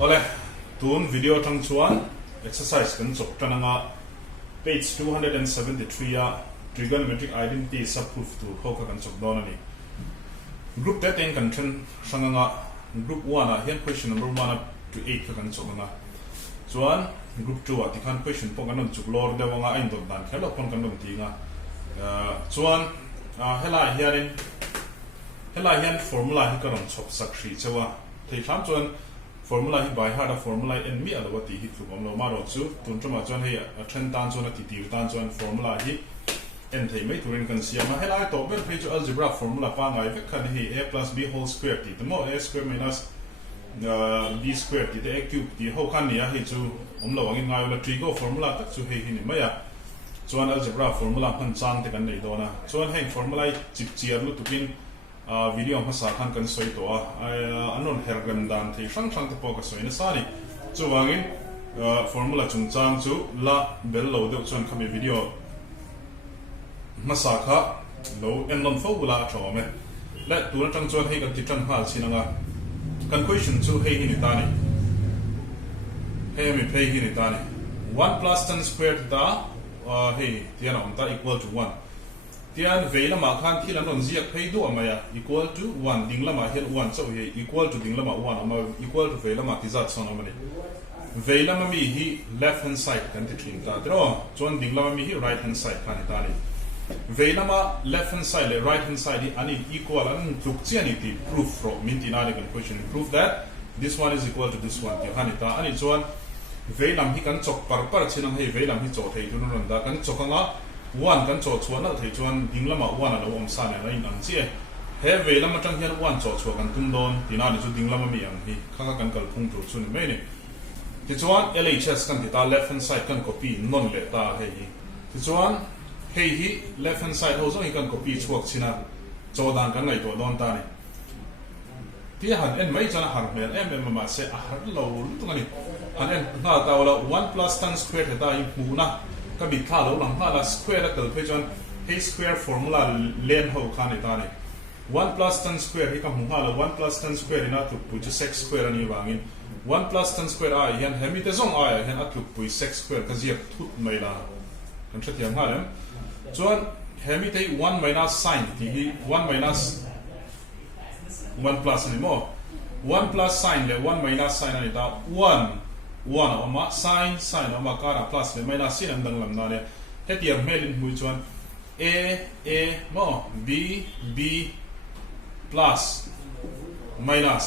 Ole, tun video tang chuan exercise kan chok tananga page 273 ya Trigonometric Identities proof to hoka kan chok don ani. Group that in kan chen sanganga group 1 a hian question number 1 to 8 kan chok nga. Chuan group 2 a tikhan question pong kan chuk lor dewanga ain don dan khelo pon kan dom tinga. Chuan hela hian formula hi kan chok sakri chawa thei tham chuan formula hi by heart formula en mi alawati hi thum lo maro chu tun tuma chuan hei a then tan chuan a ti tir tan chuan formula hi en thei mai turin kan siama hela to ber page algebra formula pa ngai vek khan hi a plus b whole square ti mo a square minus b square ti a cube ti ho khan nia hi chu lo angin ngai la trigo formula tak chu hei hi ni maya chuan algebra formula phan chang te kan nei dona chuan hei formula chip chiar lu tukin video ma sa khan kan soi to anon hergan dan thei sang sang te poka soi na sani chuwangin formula chungchang chu la bel lo deuh chuan khami video ma sa kha lo en lon fo bula thome la tu na tang chuan hei kan ti tang hal chinanga kan question chu hei hi ni tani hei mi phei hi ni tani 1 plus 10 squared da hei tian om ta equal to 1 tian veila ma khan thilan ron ziak phei do amaya equal to 1 dinglama hel 1 so he equal to dinglama 1 ama equal to veila ma tizat son amani veila ma mi hi left hand side kan ti thin ta tro chon dinglama mi hi right hand side kan ta ni veila ma left hand side le right hand side hi ani equal an tuk chiani ti proof from mintina le question prove that this one is equal to this one ti hani ta ani chon veilam hi kan chok par chinang hei veilam hi cho thei tu ron da kan chokanga 1 kan cho chuan al thei chuan dinglama 1 alo om sa ne la in ang chi he veilama tang hian 1 cho chuan kan tum don tina ni chu dinglama mi ang hi khanga kan kal phung tur chu ni mai ni ti chuan LHS kan ti ta left hand side kan copy non le ta hei hi ti chuan hei hi left hand side ho zo hi kan copy chuak china cho dan kan ngai to don ta ni ti han en mai chana har mel em ma se a har lo tu ngani han en na ta wala 1 plus tan square ta i mu na ka bi tha lo lang la square la pe chuan he square formula len ho khan ta ni 1 plus tan square hi ka mu ha lo 1 plus tan square ina tu pu ju 6 square ani wangin 1 plus tan square a hian hemi te zong a hian atlu pu 6 square ka ziak thut mai la kan thati ang haram chuan hemi te 1 minus sin ti hi 1 minus 1 plus ani mo 1 plus sin le 1 minus sin ani ta 1 oma sin oma kara plus le minus sin ang dang lam na le hetiar melin hui chuan a mo b plus minus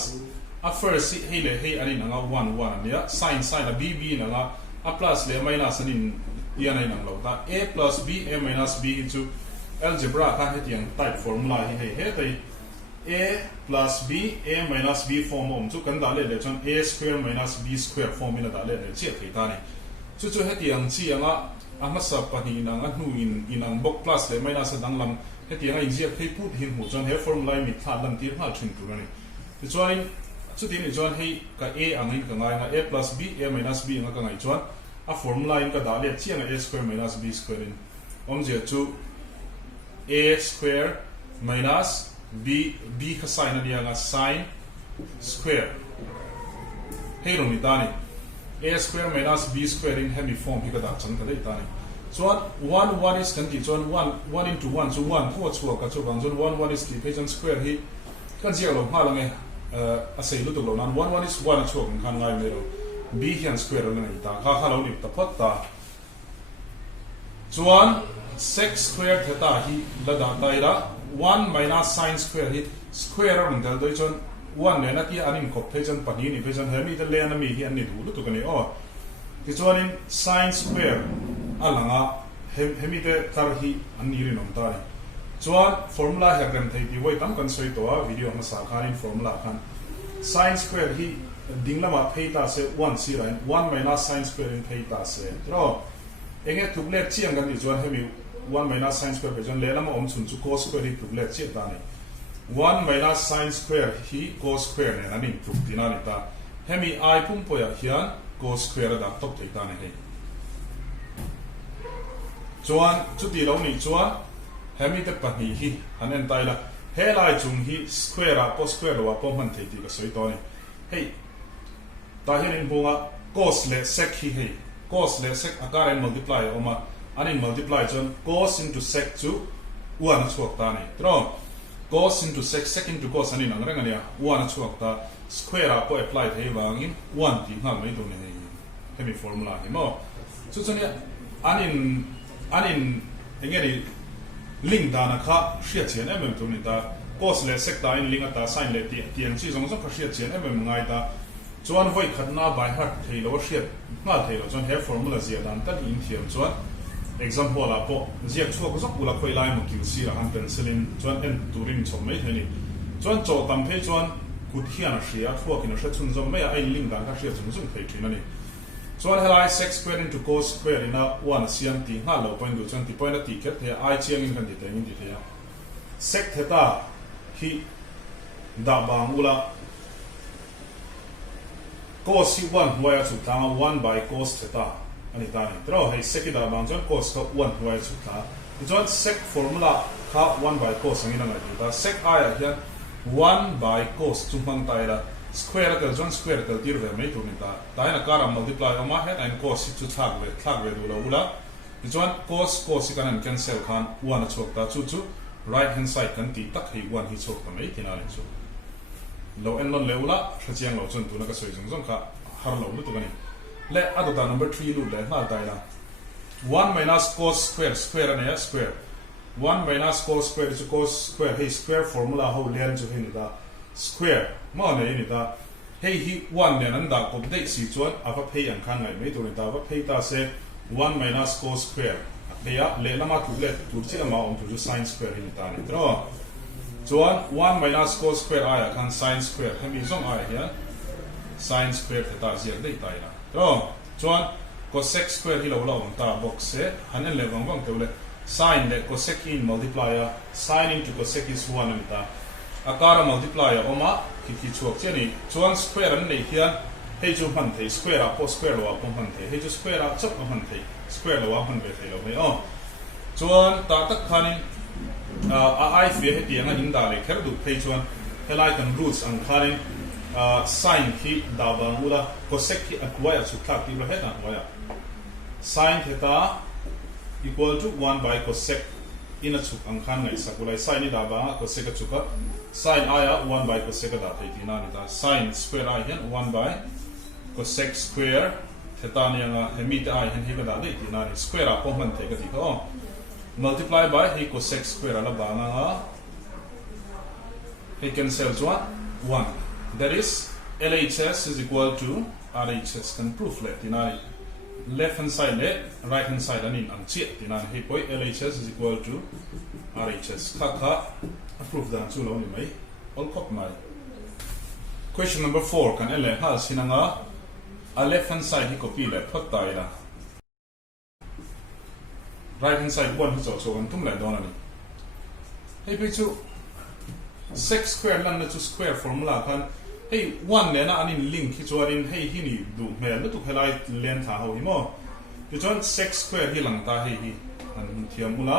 a first he le he ani nanga 1 ania sin a b nanga a plus le minus ani ian ai nang lo ta a plus b a minus b into algebra ka hetiang type formula he he a plus b a minus b form om chu kan da le chuan a square minus b square form in da le chi thei ta ni chu hetiang chi anga ama sa pani nang a nu in ang box plus le minus dang lam hetiang ai ji thei put hin hu chuan he formula mi tha lam tir hal thin tu ni chuan chu tin chuan hei ka a angin ka ngai na a plus b a minus b nga ka ngai chuan a formula in ka da le chi anga a square minus b square in om je chu a square minus b ka sin ani anga sin square hei ro ni tani a square minus b square in hemi form hi ka da chang ka dei tani chuan 1 is kan ti chuan 1 into 1 so 1 ho chua ka chu bang chuan 1 is ti phejan square hi kan zia lo ma lange a sei lu tu lo nan 1 is 1 chu kan ngai me ro b hian square ro nei ta kha lo ni ta phat ta chuan sec square theta hi la da ta ira 1 minus sin square hi square on dal doi chon 1 le na ti anin ko phejan pani ni phejan hemi te le na mi hi an ni du tu kan ni o ti chuan in sin square alanga hemi te tar hi an ni rin om ta ni chuan formula he kan thei ti wai tam kan soi to a video ma sa khan in formula khan sin square hi dinglama pheita se 1 si line 1 minus sin square in pheita se tro enge tukle chiang kan ni chuan hemi 1 minus sin square pe le lama om chun chu cos square hi tukle che ta ni 1 minus sin square hi cos square ne ani tuk tina ni ta hemi I pum po ya hian cos square da top thei ta ni he chuan chu ti lo ni chuan hemi te pani hi anen tai la he lai chung hi square a po square wa po man thei ti ka soi to ni hei ta hian in bunga cos le sec hi hei cos le sec akaren multiply oma anin multiply chon cos into sec chu 1 chuak ta ni tro cos into sec sec into cos anin angreng ania 1 chuak ta square a po apply thei wangin 1 ti ngal mai do ne hemi formula hi mo chu chunia anin engeri link dana kha hria chen em tu ni ta cos le sec ta in link ata sin le ti tiang chi zong zong kha hria chen em ngai ta chuan voi khatna by heart thei lo hriat ngal thei lo chuan he formula zia dan ta in thiam chuan example a po zia chuak zok ula khoi lai mo kin si ra han pencilin chuan en turin chom mai theni chuan chaw tam phei chuan kut hian a hria thuak in a hre chun zong mai a in link dan ka hria chung chung thei thin ani chuan helai sec square into cos square in a 1 siam ti nga lo point du chuan ti point a ti ket the I chiang in kan ti teng in ti thea sec theta hi da bang ula cos hi 1 hnuai a chu tanga 1 by cos theta ani ta ni tro hei sec da bang chuan cos ka 1 hnuai chu ta chuan sec formula kha 1 by cos angin angai ta sec a ya hian 1 by cos chu mang tai la square ka chuan square ka tir ve mai tu ni ta na kara multiply ama het and cos chu thak ve du lo ula chuan cos kan an cancel khan 1 a chok ta chu right hand side kan ti tak hei 1 hi chok ta mai tina le chu lo en lon leula thachiang lo chun tu na ka soi jong jong kha har lo lu tu gani le adu ta number 3 lu le na tai na 1 minus cos square square ania square 1 minus cos square is cos square hey square formula ho lian chu hin da square mo ne ni da hey hi 1 ne nan da ko de si chuan ava phei ang khan ngai mai tu ni da ava phei ta se 1 minus cos square leya le lama tu le tu chi ama om tu sin square hin ta ni tro chuan 1 minus cos square aya khan sin square hemi zong aya hian sin square theta zia dei tai na tro chuan cosec square hi lo la om ta box se hanen le wang wang te le sin le cosec in multiplier sin into cosec is 1 ani ta akara multiplier oma ki chuak cheni chuan square an nei hian hei chu han thei square a po square lo a po han thei hei chu square a chop han thei square lo a han ve thei lo mai o chuan ta tak khanin a I fe he ti anga in da le kher du phei chuan helai kan roots ang khanin sin ki da bang ula cosec ki akwai a chu thak ti lo he na wa sin theta equal to 1 by cosec in a chuk ang khan ngai sakulai sin ni da ba cosec a chuka sin aya 1 by cosec da thei ti na ni ta sin square a hian 1 by cosec square theta ni anga hemi ta ai hian he ka da dei ti na ni square a po man thei ka ti to multiply by he cosec square ala ba nga he cancel chuan 1 that is LHS is equal to RHS can proof le ti na ni left hand side le right hand side anin ang chi ti na he poi LHS is equal to RHS kha proof dan chu lo ni mai all kop mai question number 4 kan ele ha sinanga a left hand side hi copy le thot tai la right hand side 1 hi so kan tum le don ani hey pe chu sec square lan na chu square formula kan hey 1 ne na anin link hi chuarin hey hi ni du mel lu tu helai len tha ho hi mo ti chuan sec square hi lang ta hi an thiam ula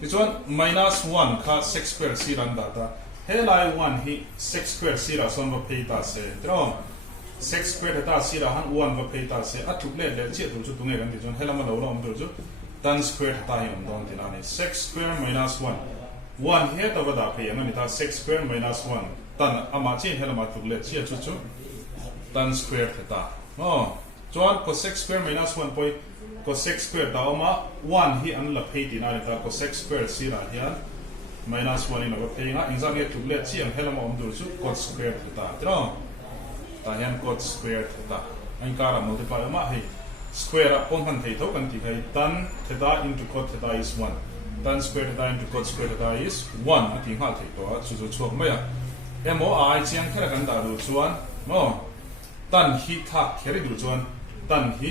ti chuan minus 1 kha sec square si ran da ta helai 1 hi sec square si ra son va pei ta se tro sec square ta si ra han 1 va pei ta se a thuk le che tu chu tu nge kan ti chuan helama lo lo om tu chu tan square ta hi om don ti na ni sec square minus 1 here ta va da pei ani ta sec square minus 1 tan ama chen helama thuk le che chu tan square theta chuan cosec square minus 1 poi cosec square da oma 1 hi an la phei ti na ni ta cosec square si ra hian minus 1 in over pei nga exam ye thuk le chiang helama om dur chu cos square theta tro ta hian cos square theta an kara multiply ma hi square up on han thei tho kan ti khai tan theta into cos theta is 1 tan square theta into cos square theta is 1 ati ha thei to chu chu chuak mai a MOI chiang khera kan da du chuan mo tan hi thak kheri du chuan tan hi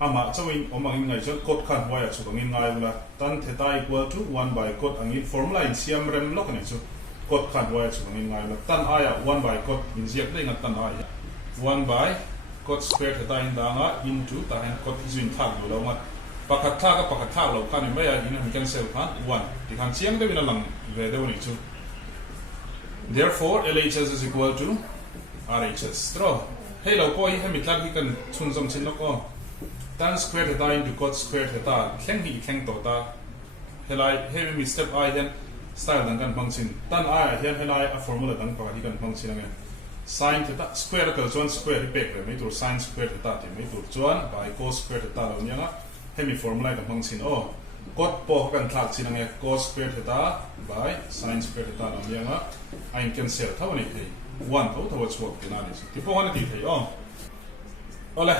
ama chawin omang ngai chuan cot khan wa ya chu ngin ngai la tan theta equal to 1 by cot angin formula in siam rem lok ne chu cot khan wa ya chu ngin ngai la tan aya 1 by cot in ziak dei nga tan aya 1 by cot square theta in da nga into ta hen cot izin thak du lo ma pakhat thak lo khan mai ya in cancel khan 1 ti khan chiang de win lang ve de ni chu therefore LHS is equal to RHS. Tro hey lo po hi hemi tlat hi kan chun zom chin lo ko tan square theta into cot square theta thleng hi thleng to ta helai hemi step I hian style dang kan phang chin tan I hian helai a formula dang pa hi kan phang chin anga sin theta square ka chuan square hi pek mai tur sin square theta ti mai tur chuan by cos square theta lo nianga hemi formula kan phang chin o cot po kan thak chin anga cos square theta by sin square theta lo nianga I cancel thawani thei 1 to towards work dinani ti po hana ti thei o ole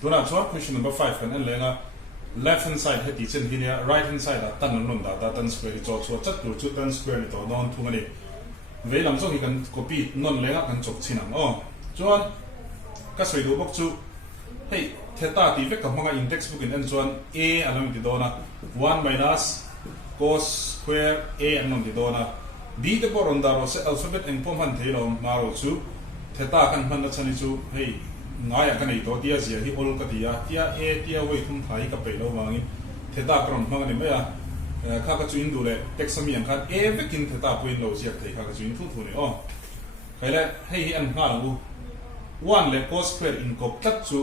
tuna chuan question number 5 kan en lenga left hand side he ti chen hinia right hand side a tan non da tan square cho chu chat tur chu tan square ni to non thungani veilam zo hi kan copy non lenga kan chok chinang o chuan ka soi du bok chu hey theta ti vek ka hmanga in textbook in en chuan a alam ti dona 1 minus cos square a anom ti dona b te por on daro se alphabet eng pom han theilo maro chu theta kan man na chani chu hey ngaya kan ei to tia zia hi ol ka tia a tia wei thum thai ka pe lo wangi theta kron hmanga ni maya kha ka chuin du le texami ang khan a vekin theta point lo siak thei kha ka chuin thu thu ni o khaile hei hi an nga lu 1 le cos square in kop tat chu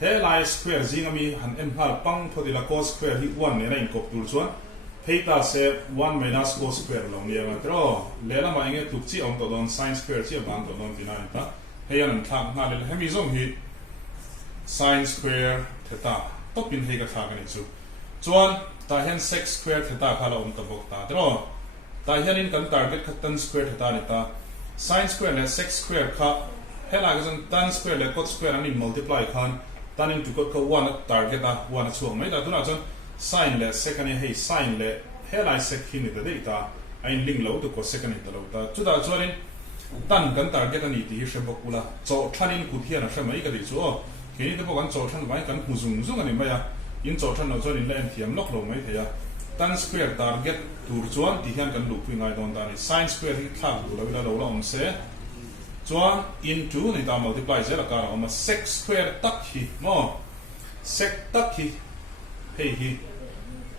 he lai square zingami han em hal pang thodila cos square hi 1 ne na in kop tur chuan theta se 1 minus cos square lo ni anga tro le la ma inge tuk chi ong to don sin square chi bang to don tina ta he an thang na le hemi zong hi sin square theta topin he ka thang ni chu chuan ta hian sec square theta khala om ta bok ta tro ta hian in kan target khat tan square theta ni ta sin square le sec square kha hela ga jang tan square le cot square ani multiply khan tan into cot ka 1 target a 1 chuang mai da tuna chon sin le sec ani hei sin le hela sec hi ni da data ain ling lo to cos sec ani ta lo ta chu da chuanin tan kan target ani ti hi shebok ula cho thanin ku thian a hramai ka di chu o ke ni te bo kan cho than mai kan hu zung zung ani maya in cho than no chuanin le en thiam lok lo mai theya tan square target tur chuan ti hian kan lu pui ngai don ta ni sin square hi thak tu lo la lo la om se chuan into ni ta multiply zela ka ra om sec square tak hi mo sec tak hi hei hi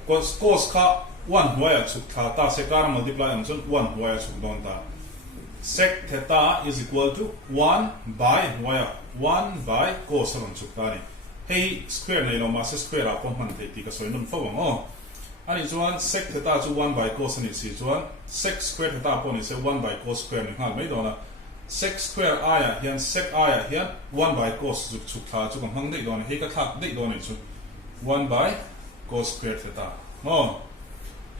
cos kha 1 wire chuk tha ta se ka multiply am chun 1 wire chuk don ta sec theta is equal to 1 by wire 1 by cos ron chuk ta ni hei square nei lo ma se square a pon man the ti ka soi nun fa wang o ani chuan sec theta chu 1 by cos ani si chuan sec square theta pon is 1 by cos square ni hal mai dona sec square aya hian sec aya hian 1 by cos chuk tha chu kam hang dei don hei ka thak dei don ni chu 1 by cos square theta mo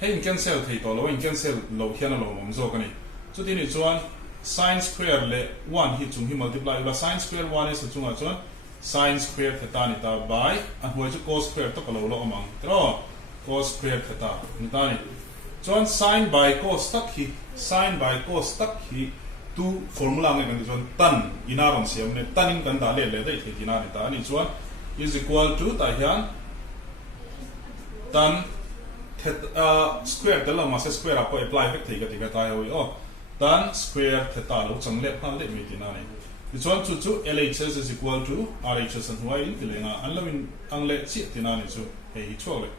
hei in cancel thei to lo in cancel lo hian lo mom zo ka ni chu ti ni chuan sin square le 1 hi chung hi multiply la sin square 1 is chunga chuan sin square theta ni ta by a hoi chu cos square to ka lo lo amang tro cos square theta ni ta ni chuan sin by cos tak hi tu formula ngai kan chuan tan ina ron siam ne tanin kan da le dei thei tina ni ta ni chuan is equal to ta hian tan theta square de la ma se square apo apply vek thei ka ti ka ta hoi o tan square theta lo chang le phan le mi tina ni ni chuan chu LHS is equal to RHS an huai in tilenga an lo in ang le chi tina ni chu hei hi chole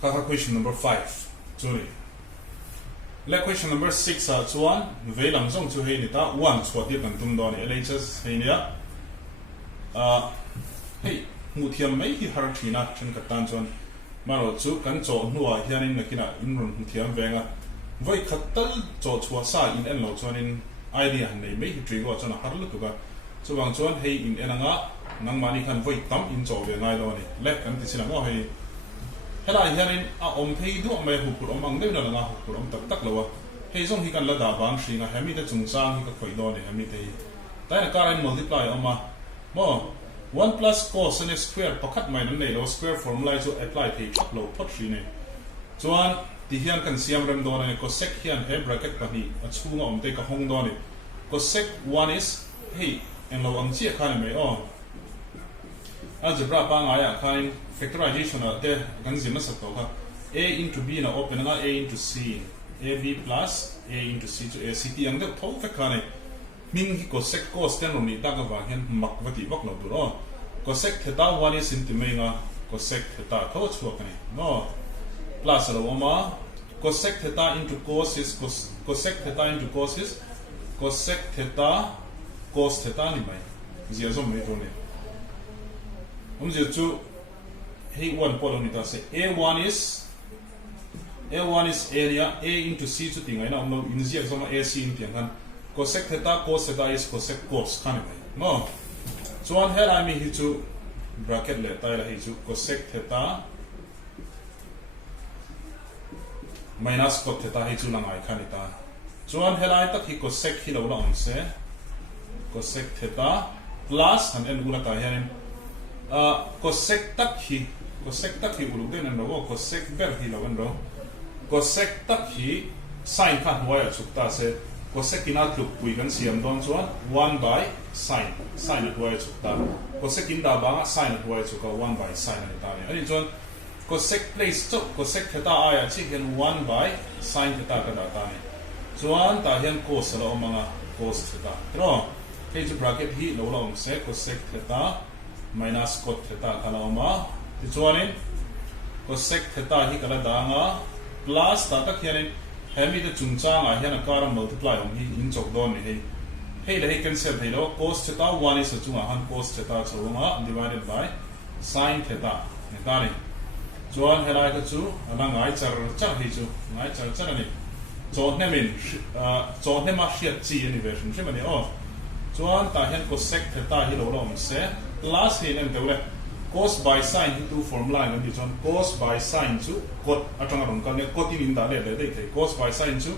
ka question number 5 sorry le question number 6 a chuan veilam zong chu hei ni ta 1 chhuat hi kan tum do ni LHS hei nia hei mu thiam mai hi har thina chen ka tan chuan maro chu kan cho nuwa hianin nakina in ron mu thiam venga voi khatal cho chhuwa sa in en lo chuan in idea han nei mai hi trigo chuan har lu tu ga chuwang chuan hei in enanga nangmani khan voi tam in cho ve ngai lo ni le kan ti sina ngo hei hela hianin a om thei du mai hu pur om ang dei na nga hu pur om tak tak lo wa hei zong hi kan la da bang shri nga hemi te chung chang hi ka khoi do ni hemi te ta na ka multiply oma mo 1 plus cos n square pakhat mai nan nei lo square formula chu apply thei thak lo phot shri ne chuan ti hian kan siam rem do na cosec hian he bracket pa hi a chunga om te ka hong do ni cosec 1 is hey en lo ang chi khan mai o algebra pa nga ya khan factorization te kan zima sak to kha a into b na open na a into c ab plus a into c to a c t ang de tho fa khan ming hi cosec cos ten ni ta ka wa hian mak wati wak lo du ro cosec theta 1 is into me nga cosec theta tho chu ka ni no plus lo ma cosec theta into cos is cosec theta into cos is cosec theta cos theta ni mai zia zo mai to ne zia chu hey one polo ni ta se a1 is area a into c chu tingai na no in zia zo ma ac in tiang kan cosec theta cos theta is cosec cos kan mai no chuan here I mean hi chu bracket le tai la hi chu cosec theta minus cot theta hi chu langai khanita chuan helai tak hi cosec hi lo la om se cosec theta plus han en ula ta hian cosec tak hi ulu den an ro cosec ber hi lo an ro cosec tak hi sin kha hnuai a chukta se cosec ina tluk pui kan siam don chuan 1 by sin hnuai a chukta cosec in da banga sin hnuai a chuka 1 by sin ani ta ni chuan cosec place chu cosec theta aya chi hian 1 by sin theta ka da ta ni chuan ta hian cos lo manga cos theta ro he chu bracket hi lo la om se cosec theta minus cot theta khala oma ti chuanin cosec theta hi kala danga plus ta tak hian hemi de chungchang a hian a kar multiply om hi in chok don ni hei le he cancel thei lo cos theta 1 is a chunga han cos theta chawanga divided by sin theta ni ta ni chuan helai ka chu ala ngai char hi chu ngai char ani chaw hnemin chaw hnema hriat chi ani version hrim ani chuan ta hian cosec theta hi lo om se plus hi nem teule cos by sin hi tu formula an di chuan cos by sin chu cot atanga rong kan ne cot in da le dei thei cos by sin chu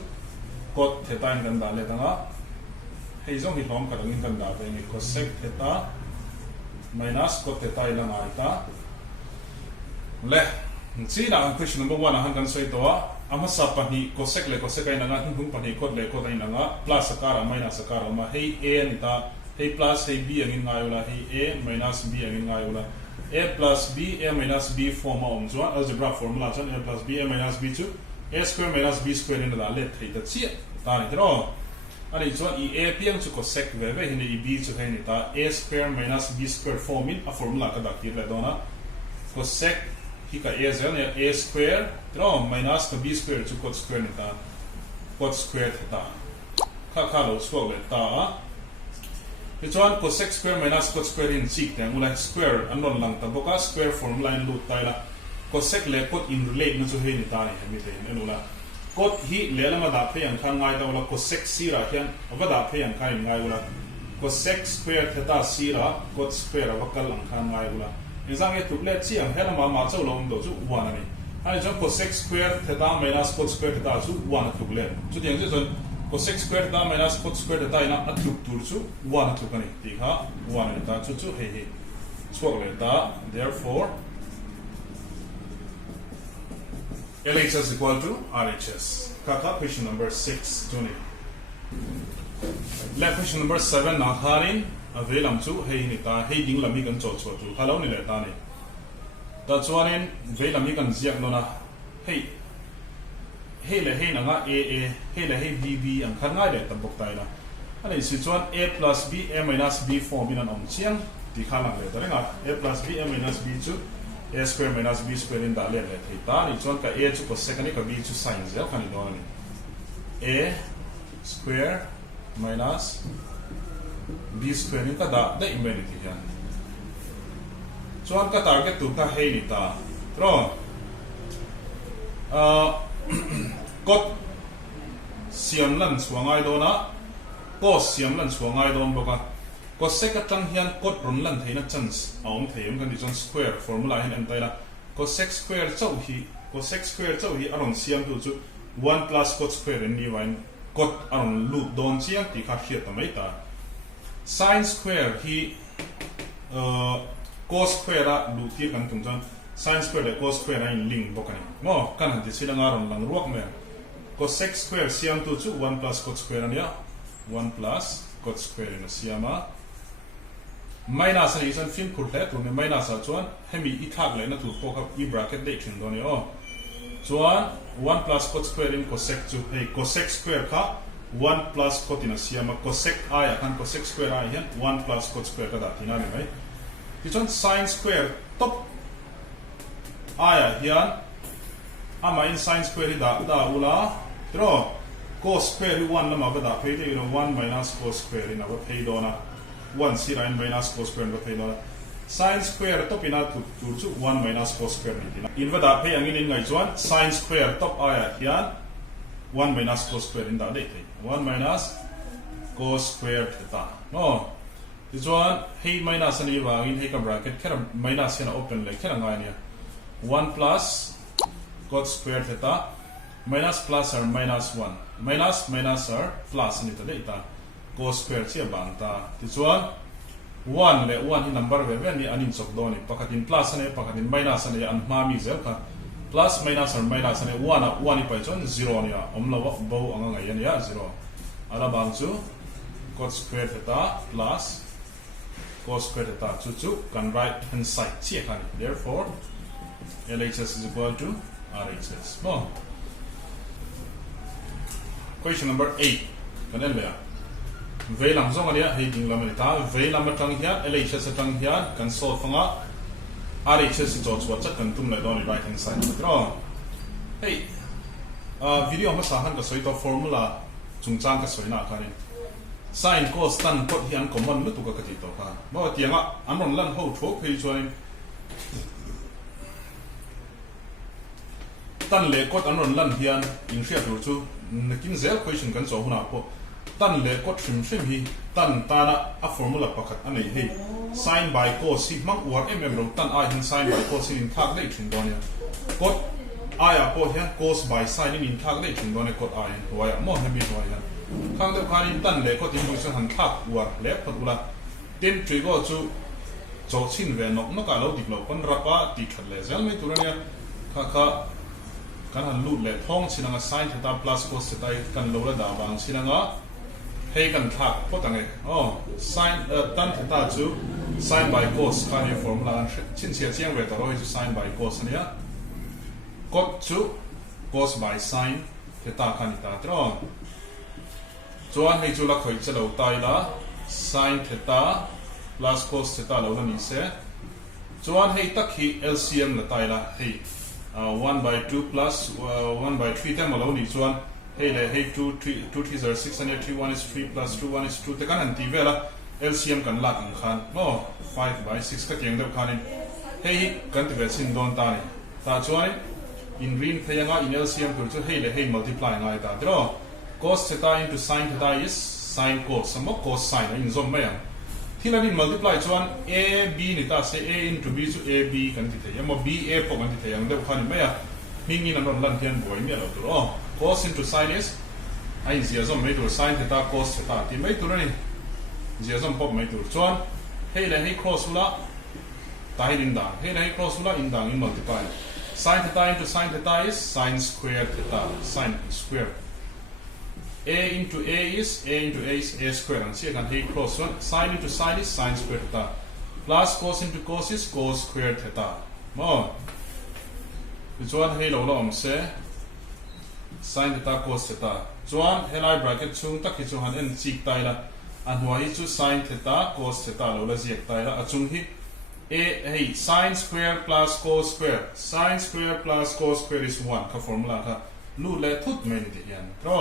cot theta in kan da le danga hei zong hi hlom ka dang in kan da ve ni cosec theta minus cot theta ila ngai ta le chi na question number 1 han kan soi to ama sa pani cosec le cosec ai nanga hung pani cot le cot ai nanga plus akara minus akara ma hei a ni ta hei plus hei b angin ngai ula hei a minus b angin ngai ula a plus b a minus b form om chuan algebra formula chuan a plus b a minus b chu a square minus b square in da le thei ta chi ta ni ro ani chuan i a piang chu cosec ve ve hin i b chu hei ni ta a square minus b square form in a formula ka da ki le dona cosec hi ka a zel ne a square ro minus ka b square chu cot square ni ta cot square theta kha lo square le ta chuan cosec square minus cot square in chi tang ula square anon lang ta boka square formula in lut taila cosec le cot in relate na chu he ni ta ni hemi te en ula cot hi le lama da phe yang khan ngai da ula cosec sira hian avada phe yang khan ngai ula cosec square theta sira cot square avakal ang khan ngai ula exam e tu le chi ang helama ma chau lom do chu 1 ani ani chuan cosec square theta minus cot square theta chu 1 tu le chu tiang chu chuan cosec square theta minus cot square theta ina atluk tur chu 1 atluk ani ti kha 1 ani ta chu he chok le ta therefore LHS is equal to RHS kaka question number 6 juni le question number 7 na kharin avelam chu hei ni ta hei ding lami kan cho tu halo ni le ta ni ta chuanin velami kan ziak no na hei le hei na nga a hei le hei b ang khan ngai le tam bok tai na ani si chuan a plus b a minus b form in an om chiang ti kha lang le ta nga a plus b a minus b chu a square minus b square in da le thei ta ni chuan ka a chu cosec ani ka b chu sin zel khani do ni a square minus b square in ka da infinity hian chuan ka target tu ka hei ni ta ro cot siam lan chuangai do na cos siam lan chuangai do boka cosec atang hian cot ron lan theina chance aum theim kan di chon square formula hin an taila cosec square chau hi aron siam tu chu 1 plus cot square in ni wain cot aron loop don chiang ti kha hriat tamai ta sin square hi cos square a lu ti kan tung chan sin square le cos square in link bokani mo kan han ti silanga ron lang ruak me cosec square siam tu chu 1 plus cot square ania 1 plus cot square in siama minus ani san fin khurle tu me minus a chuan hemi I thak le na tu po kha I bracket de thin do ni chuan 1 plus cot square in cosec chu hei cosec square kha 1 plus cot in siama cosec aya kan cosec square a hian 1 plus cot square ka da thina ni mai ti chuan sin square top aya hian ama in sin square da ula draw cos square 1 lama ba da phei de 1 minus cos square in aba phei dona 1 si line minus cos square ba phei dona sin square top ina tu chu 1 minus cos square ni tina in ba da phei angin in ngai chuan sin square top aya hian 1 minus cos square in da de thei 1 minus cos square theta no this one hey minus ani wangin hey ka bracket khera minus yana open le khera ngai nia 1 plus cos square theta minus plus or minus 1 minus minus or plus ni ta data cos square chi bang ta this one 1 le 1 hi number ve ve ni anin chok do ni pakatin plus ane pakatin minus ane an ma mi zel ka plus minus or minus ane 1 ni pai chon 0 ni omlo bo anga ngai ya 0 ala bang chu cos square theta plus cos square theta chu can right hand side chi kan therefore LHS is equal to RHS no question number 8 kan elbea ve lam zong ania he ding lam ta ve lam tang hian LHS tang hian kan solve fanga RHS jo chwa cha kan tum lai don right hand side draw hey video ma sa han ka soi to formula chung chang ka soi na khanin sin cos tan cot hian common lu tu ka ti to ka bo tianga amron lan ho thok phei chuan tan le cot amron lan hian in share tur chu nakin zel question kan so huna po tan le cot shim hi tan tana a formula pakhat anei hei sin by cos si mang war ro tan a hin sin by cos in thak dei thin donia cot aya po hian cos by sin in thak dei thin donia cot a hin wa mo hemi wa hian khang de khanin tan le cot in chu han thak war le phatula tin trigo chu cho chin ve nok no ka lo dik lo kon rapa ti thal le zel mai turania kha kan han lut le thong chinanga sin theta plus cos theta kan lo la da bang chinanga hey kan thak potange sin tan theta chu sin by cos kan hi formula an chin sia chiang ve ta roi chu sin by cos ania cot chu cos by sin theta kan ta tro chuan hei chu la khoi chalo tai la sin theta plus cos theta lo la ni se chuan hei tak hi LCM la tai la hei 1 by 2 plus 1 by 3 tem alone each one hey 2 3s are 6 and 3 1 is 3 plus 2 1 is 2 te kan anti vela LCM kan lak ang khan no 5 by 6 ka tiang deuh khanin hey kan ti ve chin don ta ni ta chuan in rin thayanga in LCM tur chu hey multiply ngai ta draw cos theta into sin theta is sin cos samo cos sin in zom mai ang thila din multiply chuan a b ni ta se a into b chu a b kan ti thei amo b a po kan ti thei ang deuh khan mai a ming in anon lan hian boi mi lo tur cos into sin is ai zia zom mai tur sin theta cos theta ti mai tur ni zia zom pop mai tur chuan hey cross ula ta hi din da hey cross ula in dang in multiply sin theta into sin theta is sin square theta sin square a into a is a square and see again hey cross one sin into sin is sin square theta plus cos into cos is cos square theta more this one hey lo se sin theta cos theta chuan helai bracket chung tak hi chu han en chik tai la an huai chu sin theta cos theta lo la ziak tai la a chung hi a hey sin square plus cos square is 1 ka formula ka lu le thut men ti hian tro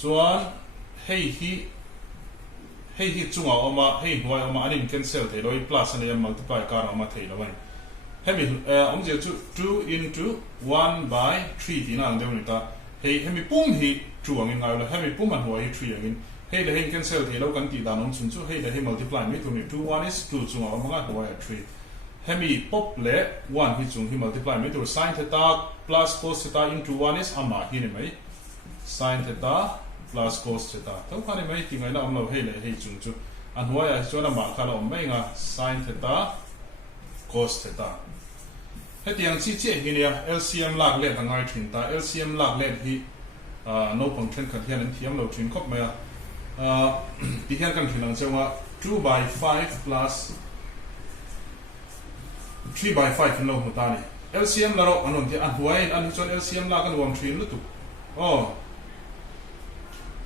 chuan hey hi chunga oma hey huai oma anin cancel thei loi plus ani multiply kar oma thei loi hemi je chu 2 into 1 by 3 ti na deu ni ta hemi pum hi 2 angin ngai lo hemi pum an huai 3 angin hey the hin cancel thei lo kan ti da nom chun chu hey the multiply me tu ni 2 1 is 2 chunga oma nga huai 3 hemi pop le 1 hi chung hi multiply me tu sin theta plus cos theta into 1 is ama hi ni mai sin theta plus cos theta to khani mai ti ngai na amlo hey le hey chung chu an huai a chona ma khala om mai nga sin theta cos theta hetiang chi che hi nia LCM lak le tangai thin ta LCM lak le hi no function khat hian an thiam lo thin khop mai ti hian kan thilang chewa 2 by 5 plus 3 by 5 no mutani LCM la ro anon ti an huai an chon LCM la kan wam thin lu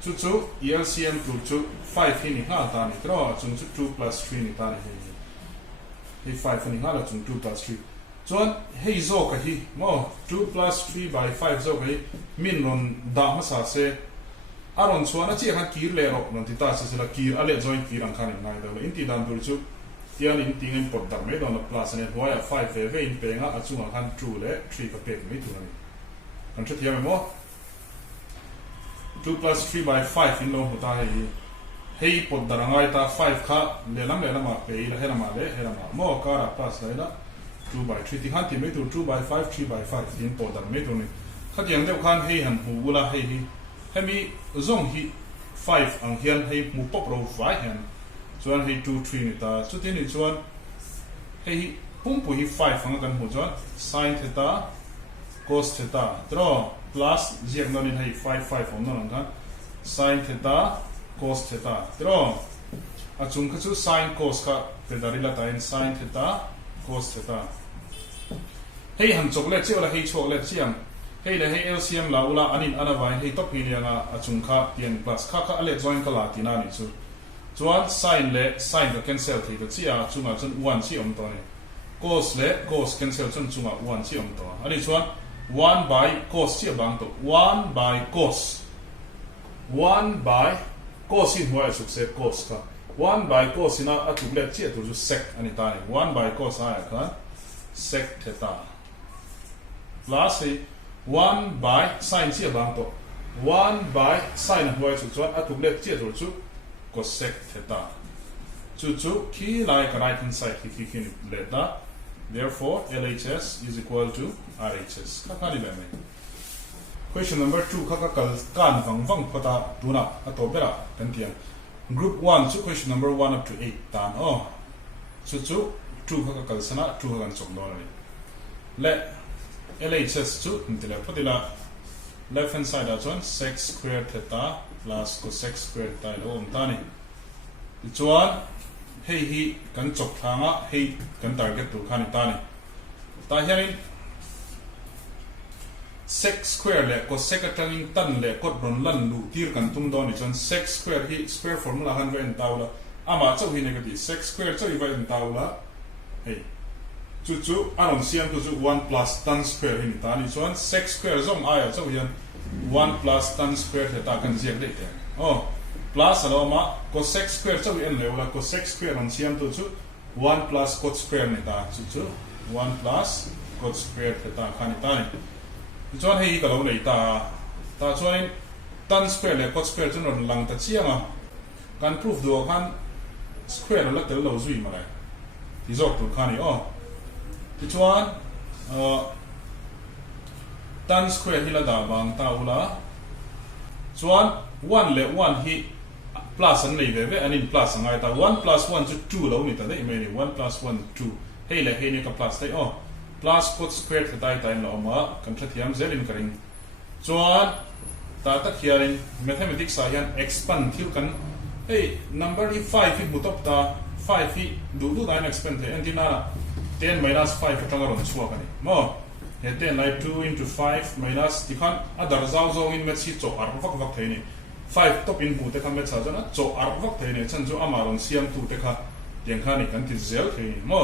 tu chu LCM chu 5 hi ni ha ta ni tro chung chu 2 plus 3 ni ta ni hi 5 ni ha la chung 2 plus 3 chuan hei zo ka hi mo 2 plus 3 by 5 zo ka hi min ron da ma sa se aron chuan a chi khan kir le ro non ti ta se la kir ale join kir ang khan ngai do in ti dan dur chu tian in ting in pot dak me don plus ne boya 5 ve ve in pe nga achunga khan 2 le 3 ka pek me tu ni kan che tiam mo 2 plus 3 by 5 in lo hota hei pot darangai ta 5 kha le lam ma pe la he ma mo ka ra plus la 2 by 3 ti khan ti me tu 2 by 5 3 by 5 in pot dar me tu ni kha tiang deuh khan hei han hu la hei hemi zong hi 5 ang hian hei mu pop ro vai han chuan hei 2 3 ni ta chu tin ni chuan hei pum pu hi 5 ang kan hu chuan sin theta cos theta draw plus ziak non in hei 5 5 om non kan sin theta cos theta draw achung kha chu sin cos kha te darila ta in sin theta cos theta hei han chocolate chi wala hei chocolate chiang hei le hei LCM la ula anin anawai hei top hi lenga achung kha tian plus kha ale join kala tina ni chu chuan sin le sin ka cancel thei to chia chunga chun 1 chi om to ni cos le cos cancel chun chunga 1 chi om to ani chuan 1 by cos chi bang to 1 by cos in huai suk se cos ka 1 by cos ina atuk le chi tu ju sec ani ta ni 1 by cos a ka sec theta plus 1 by sin chi bang to 1 by sin huai suk chuan atuk le chi tu chu cosec theta chu ki lai ka right hand side ki kin leta therefore LHS is equal to RHS ka ni le mai question number 2 kha ka kal kan wang phata tuna ato bera kan tiang group 1 chu question number 1 up to 8 tan chu 2 kha ka kal sana 2 kan chom do ni le LHS chu intile phatila left hand side chuan sec square theta plus cosec square theta lo om ta ni chuan hei hi kan chok thanga hei kan target tu khani ta ni ta hian sec square le cosec atangin tan le cot ron lan lu tir kan tum do ni chuan sec square hi square formula 100 en taula ama chau hi negative sec square chau hi en taula hei chu aron siam tu chu 1 plus tan square hi ni ta ni chuan sec square zong aya chau hian 1 plus tan square theta kan ziak dei te plus aloma cosec square chau en leula cosec square on siam tu chu 1 plus cot square ni ta chu 1 plus cot square theta khani ta ni chuan hei ka lo nei ta chuan tan square le cot square chu non lang ta chianga kan proof do khan square la tel lo zui ma lai ti zok tu khani chuan tan square hi la da bang ta ula chuan 1 le 1 hi plus an nei ve anin plus angai ta 1 plus 1 chu 2 lo ni ta dei me ni 1 plus 1 2 hei le hei ni ka plus dei plus cot square theta ta in lo ma kan thathiam zelin karing chuan ta tak hiarin mathematics a hian expand thil kan hei number hi 5 hi mutop ta 5 hi du da expand the antina 10 minus 5 atanga ron chua kani mo he 10 like 2 into 5 minus tikhan adar zau zau in mechi cho ar vak theini 5 top in bu te kha me cha jana cho ar vak theini chan chu amaron siam tu te kha tiang khani kan ti zel theini mo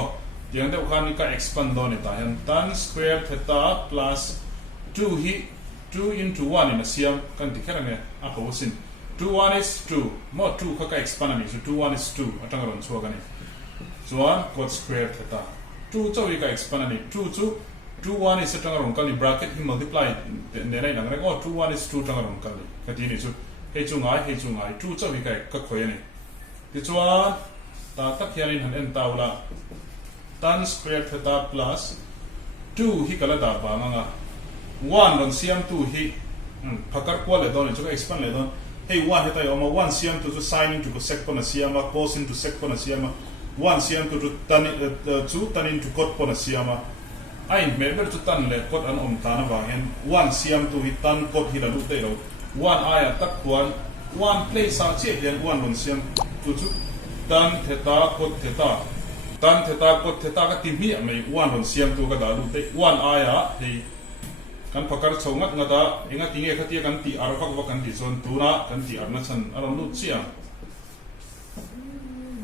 tiang de khani ka expand do ni ta han tan square theta plus 2 hi 2 into 1 in a siam kan ti khara ne a ho sin 2 1 is 2 mo 2 kha ka expand ani so 2 1 is 2 atanga ron chua kani chuan cot square theta 2 chawi ka expand ani 2 chu 2 1 is atanga ron kali bracket hi multiply ne nai nang re 2 1 is 2 atanga ron kali ka ti ni chu hei chu ngai 2 chawi ka khoi ani ti chuan ta tak hianin han en taula tan square theta plus 2 hi kala da ba nga 1 ron siam 2 hi phakar ko le don chu expand le don hei 1 heta yo ma 1 siam 2 chu sin into cosec pona siama cos into sec pona siama 1 siam 2 chu tan into cot pona siama ai member chu tan le cot an om ta na wa hen 1 siam 2 hi tan cot hi la lu te lo 1 aya tak khuan 1 place sa che hian 1 ron siam 2 chu tan theta cot theta tan theta cot theta ka ti mi mai 1 ron siam 2 ka da lu te 1 aya hei kan phakar chongat ngata enga tinge khatia kan ti arwak wa kan ti chon tura kan ti arna chan aron lu chia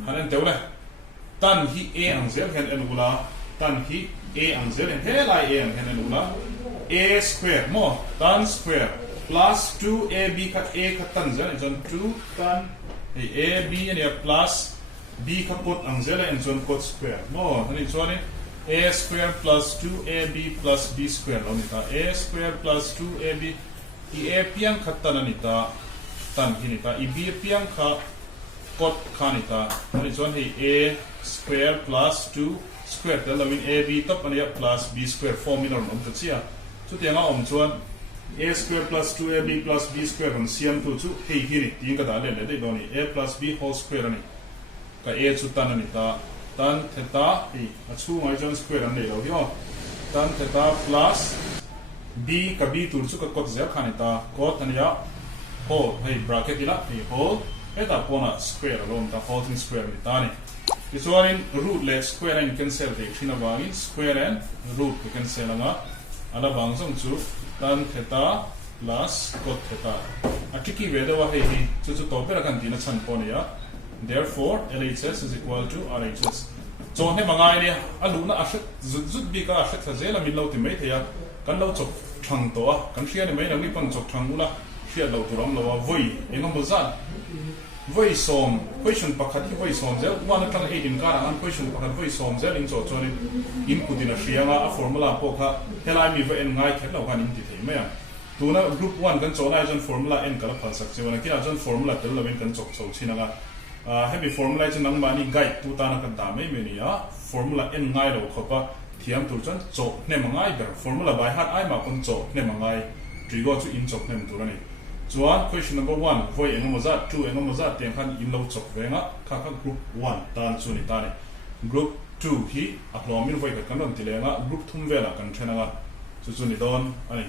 hanen teule tan hi a ang zel hen en ula tan hi a ang zel hen he lai a ang hen en ula a square mo tan square plus 2ab khat a khat tan zel chon 2 tan ab ania plus b khat cot ang zel en chon cot square mo ani chuan a square plus 2ab plus b square lo ni ta a square plus 2ab i a piang khat tan ani ta tan hi ni ta i b piang kha cot kha ni ta ani chuan hei a square plus 2 square tel lo in ab top ania plus b square formula om ta chia chu tianga om chuan a square plus 2ab plus b square on siam tu chu hei hi ni ting ka da le le dei do ni a plus b whole square ani ka a chu tan ani ta tan theta hi a chu ngai jon square an nei lo hi o tan theta plus b ka b tur chu ka cot zer khani ta cot ania whole hei bracket ila hi whole eta pona square alone ta whole thing square ni ta ni this one in root le square and cancel the thina wangin square and root we cancel anga ala bang song chu tan theta plus cot theta a tricky way the wa hei hi chu chu to pera kan tina chan pon ya therefore LHS is equal to RHS so he mangai ni alu na ashet zut bi ka ashet sa zela min lo ti mai thaya kan lo chok thang to a kan hria ni mai na ni pang chok thang ula hria lo tu ram lo wa voi engam bozan voi som question pakhat hi voi som zel one tang 18 ka an question pakhat voi som zel in cho chon input in a hrianga a formula po kha helai mi va en ngai khet lo kan in ti thei mai a tuna group 1 kan chona jon formula n kala phal sak chewna ki a jon formula tel lo kan chok chok chhinanga heavy formula chen nang mani guide tu ta na kan da mai me ni a formula n ngai lo khopa thiam tur chon cho ne mangai ber formula by heart ai ma kon cho ne mangai trigo chu in chok nem turani chuan question number 1 voi engomoza 2 engomoza tiang khan in lo chok venga kha group 1 tan chu ni ta ni group 2 hi a hlomin voi ka kanon tilenga group thum vela kan thenanga chu chu ni don ani